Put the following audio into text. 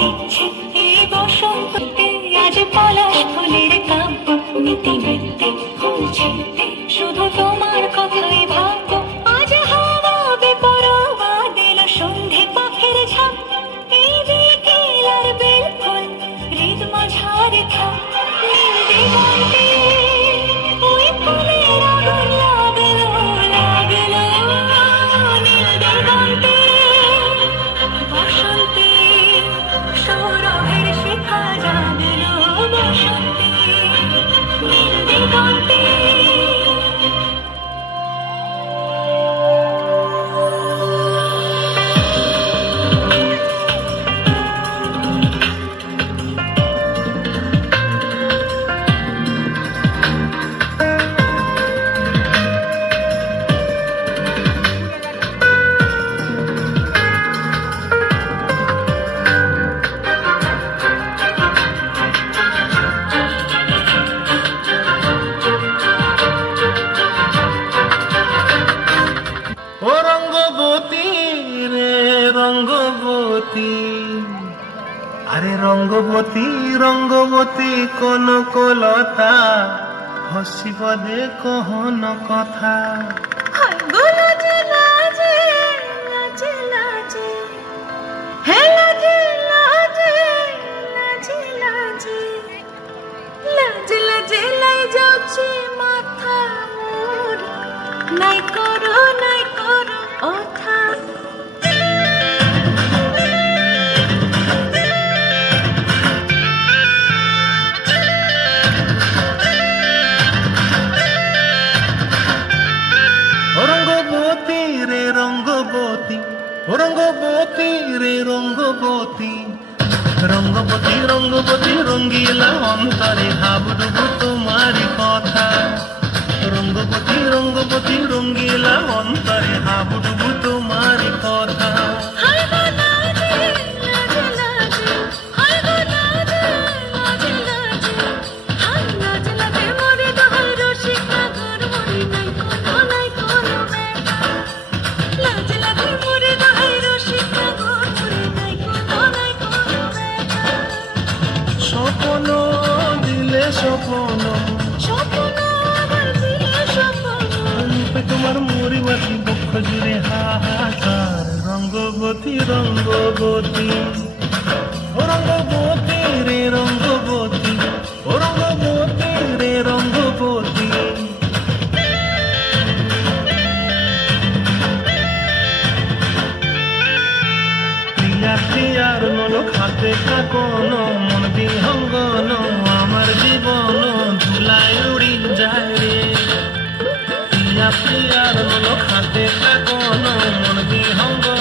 দিচ্ছে এই বসন্তে, আজ পলাশ ফুলের কাব্য নীতি নৃত্যে ফুলছে শুধু তোমার কথাই ভাববো। আজ হাওয়া বেপরোয়া দিল সন্ধে পাখির ঝাঁক, এই বিকেল আর বেল ফুল হৃদ মাঝারে থাক। নীল দিগন্তে ওই ফুলের আগুন লাগলো লাগলো, নীল দিগন্তে বসন্তে সৌরভের শিখা জাগলো, বসন্তে নীল দিগন্তে। ও রঙ্গবতী রে রঙ্গবতী, আরে রঙ্গবতী রঙ্গবতী কোন কলতা, হসিব দে কহন কথা। লাজে লাজে লাজে লাজে, হে লাজে লাজে লাজে লাজে, লাজে লাজে লাই যাচ্ছে মাথা মোর, নাই করো ওঠা। রঙ্গবতী রে রঙ্গবতী, রঙ্গবতী রে রঙ্গবতী, রঙ্গবতী রঙ্গবতী রঙ্গিলা অন্তরে হাবুডুবু তোমারি কথা। রঙ্গবতী রঙ্গবতী রঙ্গিলা অন্তরে হাবুডুবু তোমারি কথা। হায় গো লাজে লাজে লাজে, হায় গো লাজে লাজে লাজে, হায় লাজে লাজে মরে দোহাই রসিকা ঘর মরে নাই কোনো মেঘা। লাজে লাজে মরে দোহাই রসিকা ঘর মরে নাই কোনো মেঘা। স্বপ্ন দিলে স্বপ্ন, স্বপ্ন আবার দিলে স্বপ্ন, রূপে তোমার মরিবাসী বক্ষ জুড়ে হাহাকার। রঙ্গবতী রঙ্গবতী, ও রঙ্গবতী রে রঙ্গবতী, ও রঙ্গবতী রে রঙ্গবতী। প্রিয়া প্রিয়ার নলক হাতে কাকন, মন বিহঙ্গন আমার জীবন ধুলায় উড়ি যায় রে। প্রিয়া প্রিয়ার নলক হাতে কাকন, মন বিহঙ্গন